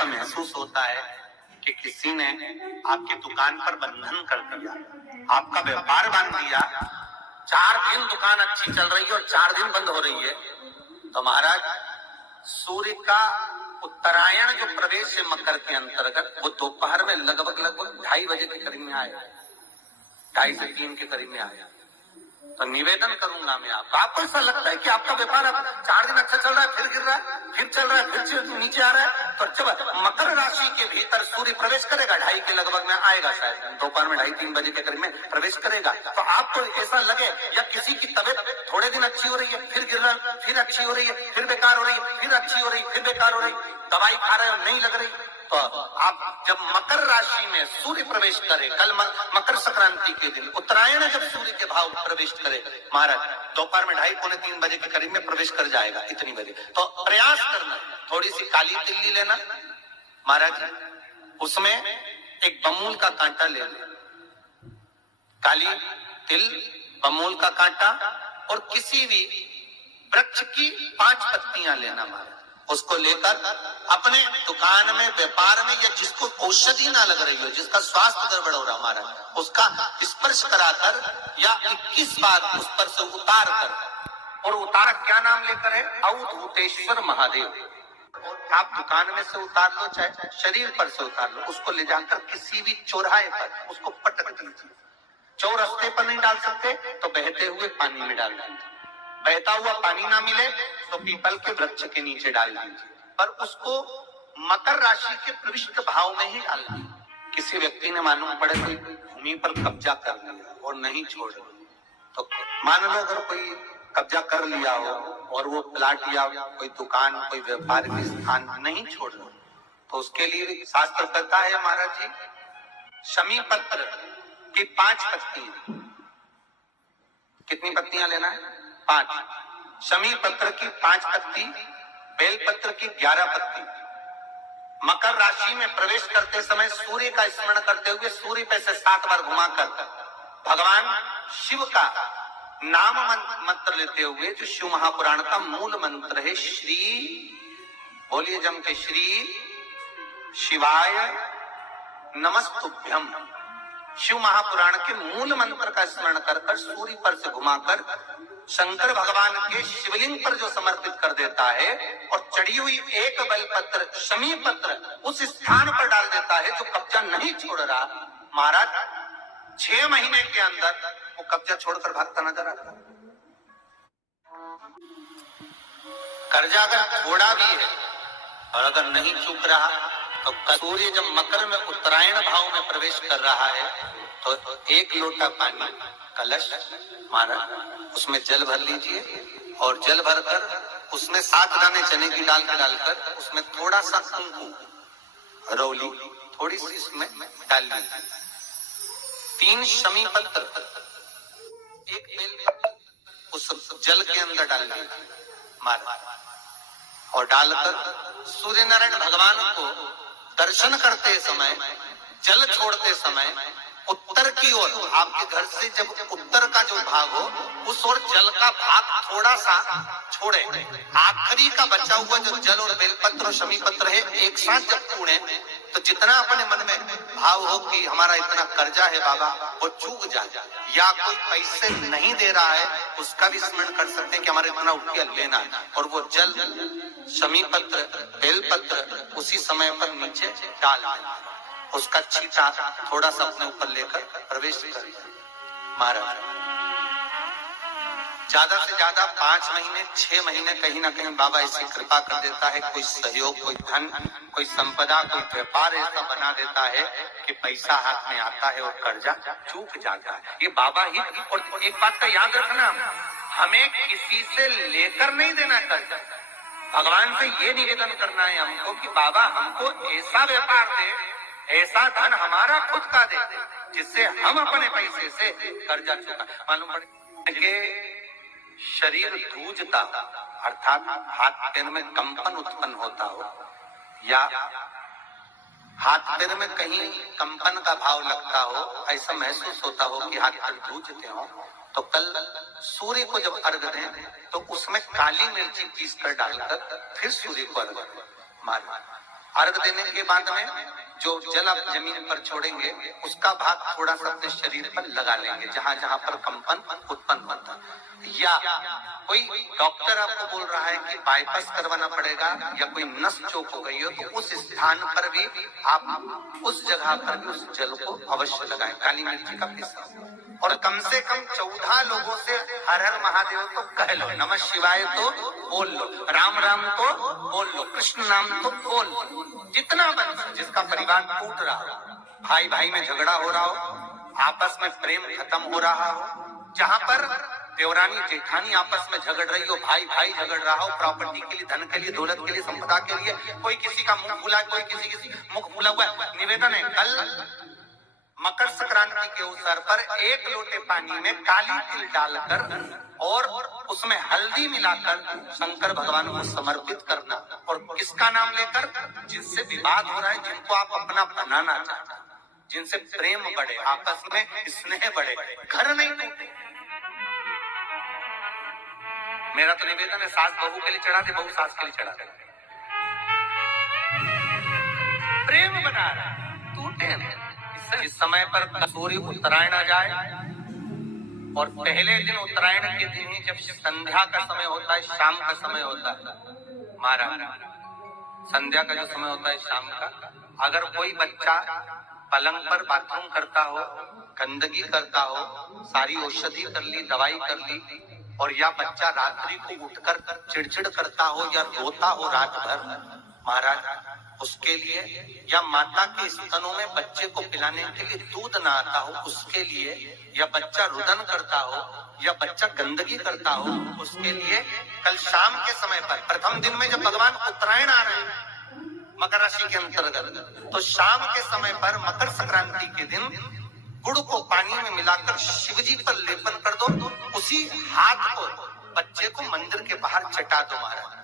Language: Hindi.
ऐसा महसूस होता है कि किसी ने आपकी दुकान पर बंधन कर दिया, आपका व्यापार बांध दिया, 4 दिन दुकान अच्छी चल रही है और 4 दिन बंद हो रही है, तो महाराज सूर्य का उत्तरायण जो प्रवेश है मकर के अंतर्गत, वो दोपहर में लगभग 2:30 बजे के करीब में आया, 2:30 से 3 के करीब में आया। तो निवेदन करूंगा मैं आपको ऐसा लगता है कि आपका व्यापार 4 दिन अच्छा चल रहा है, फिर गिर रहा है, फिर चल रहा है, फिर नीचे आ रहा है, तो जब मकर राशि के भीतर सूर्य प्रवेश करेगा 2:30 के लगभग में आएगा, शायद दोपहर में 2:30-3 बजे के करीब में प्रवेश करेगा, तो आपको ऐसा लगे या किसी की तबियत थोड़े दिन अच्छी हो रही है, फिर गिर रहा है, फिर अच्छी हो रही है, फिर बेकार हो रही है, फिर अच्छी हो रही है, फिर बेकार हो रही, दवाई खा रहे हो नहीं लग रही, तो आप जब मकर राशि में सूर्य प्रवेश करे, कल मकर संक्रांति के दिन उत्तरायण जब सूर्य के भाव प्रवेश करे महाराज, दोपहर में 2:30-3 बजे के करीब में प्रवेश कर जाएगा, इतनी बजे, तो प्रयास करना थोड़ी सी काली तिल्ली लेना महाराज, उसमें एक बमूल का कांटा ले लेना, काली तिल, बमूल का कांटा और किसी भी वृक्ष की 5 पत्तियां लेना महाराज, उसको लेकर अपने दुकान में, व्यापार में, या जिसको औषधि ना लग रही हो, जिसका स्वास्थ्य गड़बड़ हो रहा हमारा, उसका स्पर्श कराकर या 21 बार उस पर से उतार कर, और उतार क्या नाम लेकर है, अवधूतेश्वर महादेव, आप दुकान में से उतार लो चाहे शरीर पर से उतार लो, उसको ले जाकर किसी भी चौराहे पर उसको पटक दीजिए, चौरस्ते पर नहीं डाल सकते तो बहते हुए पानी में डाल दीजिए, बहता हुआ पानी ना मिले तो पीपल के वृक्ष के नीचे डाल दीजिए, पर उसको मकर राशि के प्रविष्ट भाव में ही डालना। किसी व्यक्ति ने मालूम पड़े कोई भूमि पर कब्जा कर लिया और नहीं छोड़, तो मान लो अगर कोई कब्जा कर लिया हो और वो प्लाट या कोई दुकान, कोई व्यापारिक स्थान नहीं छोड़ रहा, तो उसके लिए शास्त्र कहता है महाराज जी, शमी पत्र की 5 पत्ती, कितनी पत्तियां लेना है, 5, शमी पत्र की 5 पत्ती, बेल पत्र की 11 पत्ती, मकर राशि में प्रवेश करते समय सूर्य का स्मरण करते हुए सूर्य पे से 7 बार घुमाकर भगवान शिव का नाम मंत्र लेते हुए, जो शिव महापुराण का मूल मंत्र है, श्री, बोलिए जम के, श्री शिवाय नमस्तुभ्यम, शिव महापुराण के मूल मंत्र का स्मरण कर सूर्य पर से घुमाकर शंकर भगवान के शिवलिंग पर जो समर्पित कर देता है, और चढ़ी हुई एक बेलपत्र शमी पत्र उस स्थान पर डाल देता है जो कब्जा नहीं छोड़ रहा महाराज, 6 महीने के अंदर वो कब्जा छोड़कर भागता नजर आता। कर्जा अगर थोड़ा भी है और अगर नहीं चूक रहा, तो सूर्य जब मकर में उत्तरायण भाव में प्रवेश कर रहा है, तो 1 लोटा पानी कलश मारा, उसमें जल भर लीजिए, और जल भरकर उसमें 7 दाने चने की दाल के डालकर उसमें थोड़ा सा कुंकुम, रौली थोड़ी सी इसमें डाल लीजिए, 3 शमी पत्र, 1 बेल उस जल के अंदर डाल लीजिए मारा, और डालकर सूर्य नारायण भगवान को दर्शन करते समय, जल छोड़ते समय उत्तर की ओर, आपके घर से जब उत्तर का जो भाग हो उस ओर जल का भाग थोड़ा सा छोड़े, आखिरी का बचा हुआ जो जल और बेलपत्र और शमी पत्र है एक साथ जब छूने, तो जितना अपने मन में भाव हो कि हमारा इतना कर्जा है बाबा, वो चूक जाए, या कोई पैसे नहीं दे रहा है उसका भी स्मरण कर सकते हैं कि हमारे इतना उठिया लेना है, और वो जल शमी पत्र बेलपत्र उसी समय पर नीचे डाल दें, उसका छींटा थोड़ा सा अपने ऊपर लेकर प्रवेश करें महाराज। ज्यादा से ज्यादा 5 महीने 6 महीने कहीं ना कहीं बाबा ऐसी कृपा कर देता है, कोई सहयोग, कोई धन, कोई संपदा, कोई व्यापार ऐसा बना देता है कि पैसा हाथ में आता है और कर्जा चूक जाता है, ये बाबा ही। और एक बात का याद रखना, हमें किसी से लेकर नहीं देना कर्जा, भगवान से ये निवेदन करना है हमको कि बाबा हमको ऐसा व्यापार दे, ऐसा धन हमारा खुद का दे, जिससे हम अपने पैसे से कर्जा चुका। मालूम पड़े कि शरीर धूजता, अर्थात हाथ पैर में कंपन उत्पन्न होता हो, या हाथ पैर में कहीं कंपन का भाव लगता हो, ऐसा महसूस होता हो कि हाथ पैर धूजते हो, तो कल सूर्य को जब अर्घ दें तो उसमें काली मिर्ची पीस कर डालकर फिर सूर्य को अर्घ मार, अर्घ देने के बाद में जो जल आप जमीन पर छोड़ेंगे उसका भाग थोड़ा सा अपने शरीर पर लगा लेंगे, जहां जहां पर कंपन उत्पन्न होता है। या कोई डॉक्टर आपको बोल रहा है कि बाईपास करवाना पड़ेगा या कोई नस चोक हो गई हो, तो उस स्थान पर भी आप उस जगह पर भी उस जल को अवश्य लगाएं, काली मिर्ची का पीसा। और कम से कम 14 लोगों से हर हर महादेव तो कह लो, नमः शिवाय तो बोल लो, राम राम तो बोल लो, कृष्ण नाम तो बोल लो, जितना बन सके। जिसका परिवार टूट रहा हो, भाई भाई में झगड़ा हो रहा हो, आपस में प्रेम खत्म हो रहा हो, जहां पर देवरानी जेठानी आपस में झगड़ रही हो, भाई भाई झगड़ रहा हो, प्रॉपर्टी के लिए, धन के लिए, दौलत के लिए, संपदा के लिए, कोई किसी का मुंह फुला, कोई किसी मुख फुला हुआ है। निवेदन है, कल मकर संक्रांति के अवसर पर 1 लोटे पानी में काली तिल डालकर और उसमें हल्दी मिलाकर शंकर भगवान को समर्पित करना। और किसका नाम लेकर? जिनसे विवाद हो रहा है, जिनको आप अपना बनाना चाहते हैं, जिनसे प्रेम बढ़े, आपस में स्नेह बढ़े, घर नहीं टूटे। मेरा तो निवेदन है, सास बहू के लिए चढ़ा दे, बहू सास के लिए चढ़ा दे, प्रेम बना रहा, टूटे नहीं। इस समय पर सूर्य उत्तरायण आ जाए और पहले दिन उत्तरायण के दिन ही जब संध्या का समय होता है, शाम का समय होता है, महाराज संध्या का जो समय होता है शाम का, अगर कोई बच्चा पलंग पर बाथरूम करता हो, गंदगी करता हो, सारी औषधि कर ली, दवाई कर ली, और या बच्चा रात्रि को उठकर चिड़चिड़ करता हो या रोता हो रात भर, महाराज उसके लिए, या माता के स्तनों में बच्चे को पिलाने के लिए दूध ना आता हो उसके लिए, या बच्चा रुदन करता हो, या बच्चा गंदगी करता हो, उसके लिए कल शाम के समय पर, प्रथम दिन में जब भगवान उत्तरायण आ रहे हैं मकर राशि के अंतर्गत, तो शाम के समय पर मकर संक्रांति के दिन गुड़ को पानी में मिलाकर शिवजी पर लेपन कर दो, उसी हाथ को बच्चे को मंदिर के बाहर चटा दो महाराज।